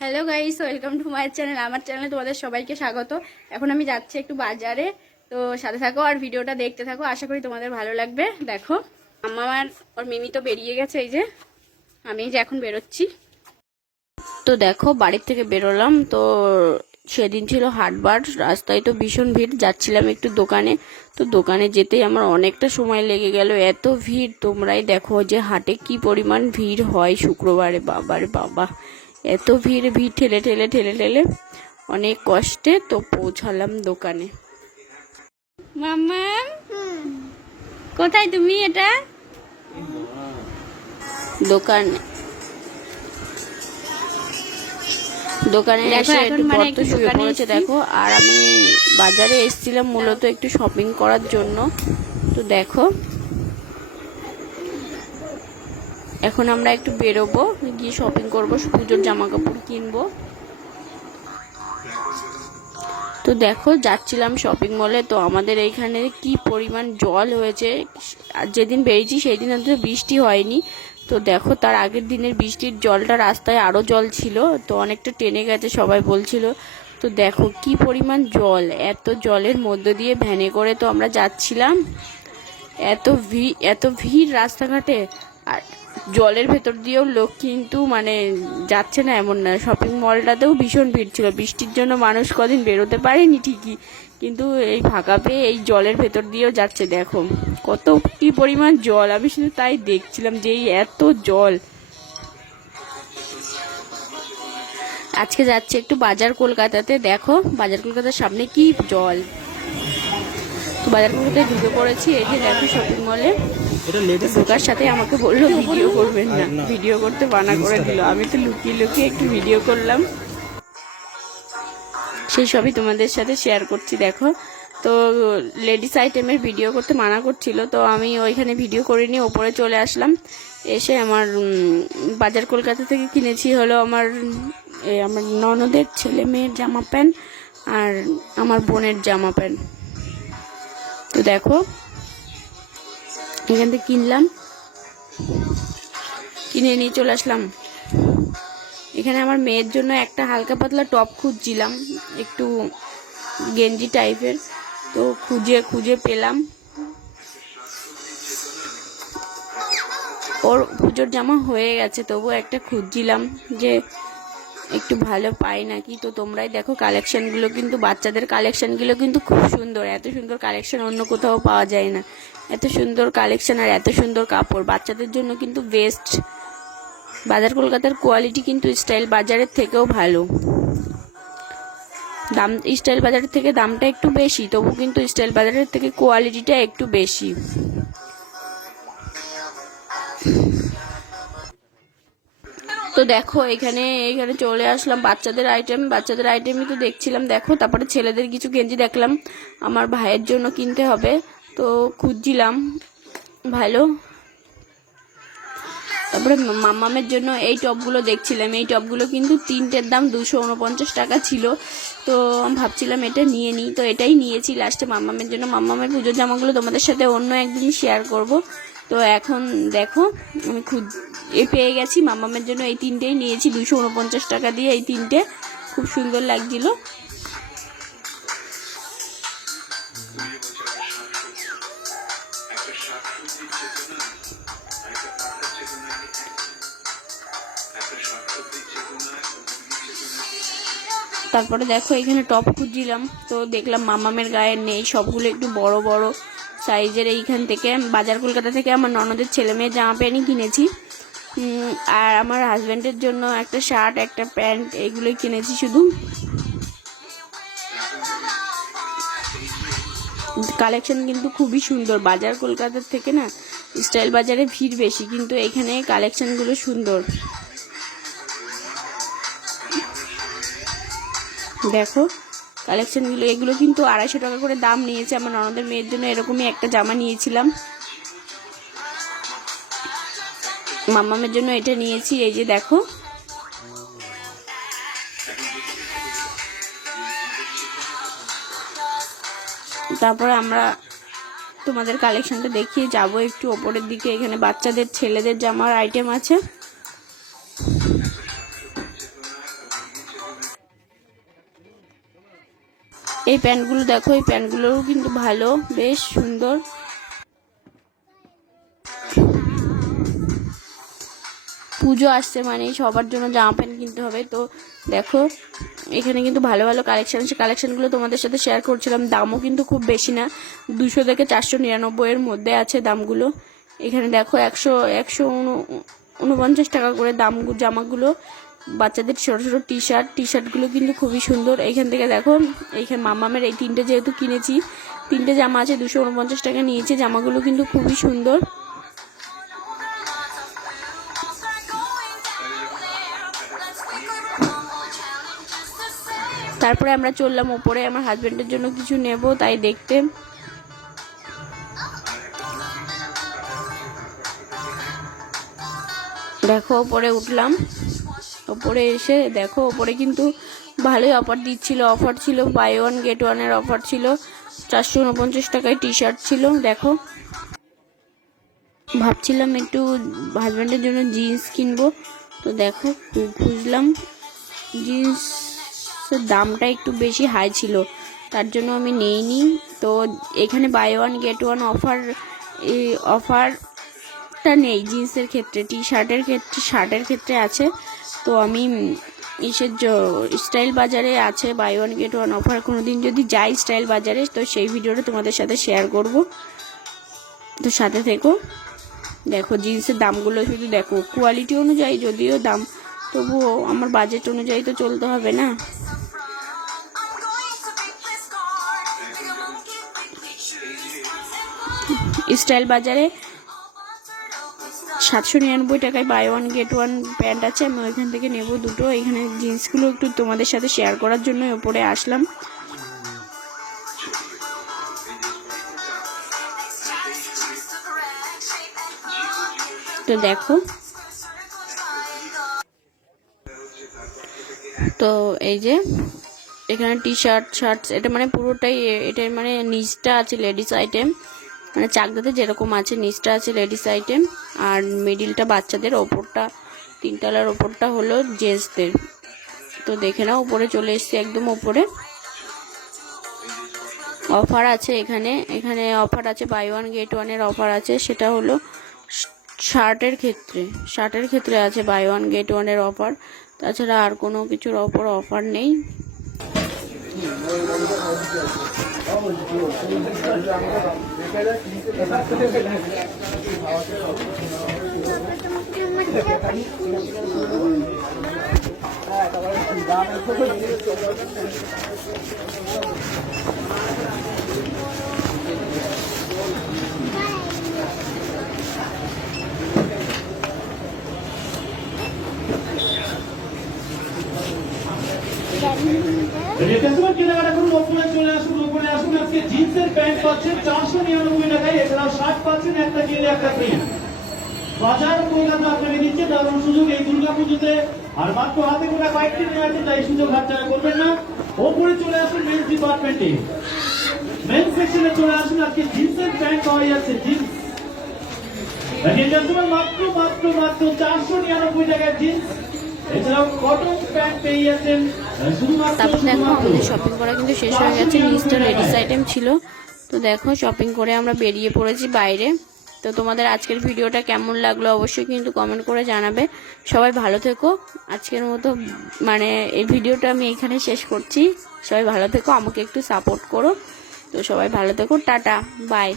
Hello guys, welcome to my channel. আমার চ্যানেলে তোমাদের সবাইকে স্বাগত। এখন আমি যাচ্ছি একটু বাজারে, তো সাথে থাকো আর ভিডিওটা দেখতে থাকো। আশা করি তোমাদের ভালো লাগবে। দেখো আমার ওর মিমি তো বেরিয়ে গেছে, এই যে আমি যে এখন বেরোচ্ছি। তো দেখো বাড়ির থেকে বেরোলাম, তো সেদিন ছিল হাটবার, রাস্তায় তো ভীষণ ভিড়। যাচ্ছিলাম একটু দোকানে, তো দোকানে যেতেই আমার অনেকটা সময় লেগে গেল। এত ভিড়, তোমরাই দেখো যে হাটে কি পরিমাণ ভিড় হয় শুক্রবারে। বাবারে বাবা, এত ভিড় ঠেলে ঠেলে ঠেলে ঠেলে অনেক কষ্টে তো পৌঁছালাম দোকানে। মাম্মা কোথায় তুমি? এটা দোকানে এসে একটু পর তো শুয়ে পড়েছে দেখো। আর আমি বাজারে এসেছিলাম মূলত একটু শপিং করার জন্য। তো দেখো এখন আমরা একটু বেরোবো, গিয়ে শপিং করবো, পুজোর জামা কাপড় কিনবো। তো দেখো যাচ্ছিলাম শপিং মলে, তো আমাদের এইখানে কি পরিমাণ জল হয়েছে। আর যেদিন বেরিয়েছি সেই দিন অন্তত বৃষ্টি হয়নি, তো দেখো তার আগের দিনের বৃষ্টির জলটা রাস্তায় আরো জল ছিল, তো অনেকটা টেনে গেছে সবাই বলছিল। তো দেখো কি পরিমাণ জল, এত জলের মধ্য দিয়ে ভ্যানে করে তো আমরা যাচ্ছিলাম। এত ভিড় রাস্তাঘাটে, আর জলের ভেতর দিয়েও লোক কিন্তু মানে যাচ্ছে না এমন না। শপিং মলটাতেও ভীষণ ভিড় ছিল, বৃষ্টির জন্য মানুষ কদিন বেরোতে পারেনি ঠিকই, কিন্তু এই ফাঁকা পেয়ে এই জলের ভেতর দিয়েও যাচ্ছে। দেখো কত কি পরিমাণ জল, আমি শুধু তাই দেখছিলাম যে এই এত জল। আজকে যাচ্ছে একটু বাজার কলকাতাতে, দেখো বাজার কলকাতার সামনে কি জল। তো বাজার কলকাতায় ঢুকে পড়েছি, এই যে দেখো শপিং মলে। ঢোকার সাথে আমাকে বললো ভিডিও করবেন না, ভিডিও করতে মানা করে দিল। আমি তো লুকিয়ে লুকিয়ে একটু ভিডিও করলাম, সেই সবই তোমাদের সাথে শেয়ার করছি। দেখো তো লেডিস আইটেমের ভিডিও করতে মানা করছিল, তো আমি ওইখানে ভিডিও করিনি, ওপরে চলে আসলাম। এসে আমার বাজার কলকাতা থেকে কিনেছি হলো আমার ননদের ছেলে মেয়ের জামা প্যান্ট আর আমার বোনের জামা প্যান্ট। তো দেখো এখান থেকে কিনলাম, কিনে নিয়ে চলে আসলাম। এখানে আমার মেয়ের জন্য একটা হালকা পাতলা টপ খুঁজছিলাম, একটু গেঞ্জি টাইপের, তো খুঁজে খুঁজে পেলাম। ওর পুজোর জামা হয়ে গেছে, তবু একটা খুঁজছিলাম যে একটু ভালো পাই নাকি। তো তোমরাই দেখো কালেকশনগুলো, কিন্তু বাচ্চাদের কালেকশনগুলো কিন্তু খুব সুন্দর। এত সুন্দর কালেকশন অন্য কোথাও পাওয়া যায় না, এত সুন্দর কালেকশন আর এত সুন্দর কাপড়। বাচ্চাদের জন্য কিন্তু বেস্ট। বাজার কলকাতার কোয়ালিটি কিন্তু স্টাইল বাজারের থেকেও ভালো। দাম স্টাইল বাজারের থেকে দামটা একটু বেশি, তবু কিন্তু স্টাইল বাজারের থেকে কোয়ালিটিটা একটু বেশি। তো দেখো এখানে চলে আসলাম বাচ্চাদের আইটেমই তো দেখছিলাম। দেখো তারপরে ছেলেদের কিছু গেঞ্জি দেখলাম, আমার ভাইয়ের জন্য কিনতে হবে, তো খুঁজছিলাম ভালো। তারপরে মাম্মামের জন্য এই টপগুলো দেখছিলাম, এই টপগুলো কিন্তু তিনটের দাম 249 টাকা ছিল, তো ভাবছিলাম এটা নিয়ে নিই, তো এটাই নিয়েছি লাস্টে মাম্মামের জন্য। মাম্মামের পুজোর জামাগুলো তোমাদের সাথে অন্য একদিন শেয়ার করব। তো এখন দেখো আমি পেয়ে গেছি মাম্মামের জন্য, এই তিনটেই নিয়েছি 249 টাকা দিয়ে। এই তিনটে খুব সুন্দর লাগছিল। তারপরে দেখো এখানে টপ খুঁজছিলাম, তো দেখলাম মামামের গায়ের নেই, সবগুলো একটু বড় বড় সাইজের। এইখান থেকে বাজার কলকাতা থেকে আমার ননদের ছেলে মেয়ের জামা প্যান্টই কিনেছি, আর আমার হাজব্যান্ডের জন্য একটা শার্ট একটা প্যান্ট, এইগুলোই কিনেছি শুধু। কালেকশন কিন্তু খুবই সুন্দর। বাজার কলকাতার থেকে না স্টাইল বাজারে ভিড় বেশি, কিন্তু এখানে কালেকশনগুলো সুন্দর। দেখো কালেকশনগুলো, এগুলো কিন্তু 250 টাকা করে দাম নিয়েছে। আমার ননদের মেয়ের জন্য এরকমই একটা জামা নিয়েছিলাম, মাম্মামের জন্য এটা নিয়েছি। এই যে দেখো তারপরে আমরা তোমাদের কালেকশনটা দেখিয়ে যাব একটু ওপরের দিকে। এখানে বাচ্চাদের ছেলেদের জামার আইটেম আছে। এই প্যান্টগুলো দেখো, এই প্যান্টগুলোও কিন্তু ভালো, বেশ সুন্দর। পুজো আসছে মানে সবার জন্য জামা প্যান্ট কিনতে হবে। তো দেখো এখানে কিন্তু ভালো ভালো কালেকশান আছে, কালেকশানগুলো তোমাদের সাথে শেয়ার করছিলাম। দামও কিন্তু খুব বেশি না, 200 থেকে 499 মধ্যে আছে দামগুলো। এখানে দেখো 149 টাকা করে দাম জামাগুলো। বাচ্চাদের ছোটো ছোটো টি শার্টগুলো কিন্তু খুবই সুন্দর। এইখান থেকে দেখো, এইখানে মামামের এই 3টে যেহেতু কিনেছি, 3টে জামা আছে, 249 টাকা নিয়েছে। জামাগুলো কিন্তু খুবই সুন্দর। তারপরে আমরা চললাম ওপরে, আমার হাজবেন্ডের জন্য কিছু নেব তাই দেখতে। দেখো ওপরে উঠলাম, ওপরে এসে দেখো ওপরে কিন্তু ভালোই অফার দিচ্ছিল, অফার ছিল বাই ওয়ান গেট ওয়ানের অফার ছিল। 449 টাকায় টি শার্ট ছিল। দেখো ভাবছিলাম একটু হাজবেন্ডের জন্য জিন্স কিনবো, তো দেখো খুঁজলাম, জিন্সের দামটা একটু বেশি হাই ছিল, তার জন্য আমি নেইনি। তো এখানে বাই ওয়ান গেট ওয়ান অফারটা নেই জিন্সের ক্ষেত্রে, শার্টের ক্ষেত্রে আছে। তো আমি স্টাইল বাজারে আছে buy one get one offer. কোনো দিন যদি যাই স্টাইল বাজারে, তো সেই ভিডিওটা তোমাদের সাথে শেয়ার করব, তো সাথে থেকো। দেখো জিন্সের দামগুলো শুধু দেখো, কোয়ালিটি অনুযায়ী যদিও দাম, তবুও আমার বাজেট অনুযায়ী তো চলতে হবে না। স্টাইল বাজারে 799 টাকায় buy one get one pant আছে, আমি ওইখান থেকে নেব দুটো। এখানে জিন্সগুলো একটু তোমাদের সাথে শেয়ার করার জন্য ওপরে আসলাম। তো দেখো, তো এই যে এখানে টি শার্ট, এটা মানে পুরোটাই, এটা মানে নিচটা আছে লেডিস আইটেম, মানে চাকদাতে যেরকম আছে নিচটা আছে লেডিস আইটেম, আর মিডিলটা বাচ্চাদের, ওপরটা 3 তলার ওপরটা হলো জেন্টসদের। তো দেখে নাও, উপরে চলে এসেছি একদম উপরে। অফার আছে এখানে অফার আছে, বাই ওয়ান গেট ওয়ানের অফার আছে, সেটা হলো শার্টের ক্ষেত্রে আছে বাই ওয়ান গেট ওয়ানের অফার। তাছাড়া আর কোনো কিছুর ওপর অফার নেই। কাস্টমার কেনাকাটা করুন, ওপরে চলে আসুন। আজকে জিন্সের প্যান্ট পাচ্ছেন 499 টাকায়, এছাড়াও শার্ট পাচ্ছেন একটা কিনলে একটা ফ্রি। বাজার কলকাতা আপনাকে দিচ্ছে দারুণ সুযোগ এই দুর্গা পুজোতে, আর মাত্র হাতে গোনা কয়েকটি নিয়ে আছে, তাই সুযোগ হাতছাড়া করবেন না। ওপরে চলে আসুন মেন্স ডিপার্টমেন্টে, মেন্স সেকশনে চলে আসুন। আজকে জিন্সের প্যান্ট পাওয়া যাচ্ছে, জিন্স মাত্র 499 টাকায় জিন্স, এছাড়াও কটন প্যান্ট পেয়ে যাচ্ছেন শুধুমাত্র। তারপর দেখো আমাদের শপিং করা কিন্তু শেষ হয়ে গেছে, নিচটা লেডিস আইটেম ছিল। তো দেখো শপিং করে আমরা বেরিয়ে পড়েছি বাইরে। তো তোমাদের আজকের ভিডিওটা কেমন লাগলো অবশ্যই কিন্তু কমেন্ট করে জানাবে। সবাই ভালো থেকো। আজকের মতো মানে এই ভিডিওটা আমি এখানে শেষ করছি। সবাই ভালো থেকো, আমাকে একটু সাপোর্ট করো। তো সবাই ভালো থেকো, টাটা, বাই।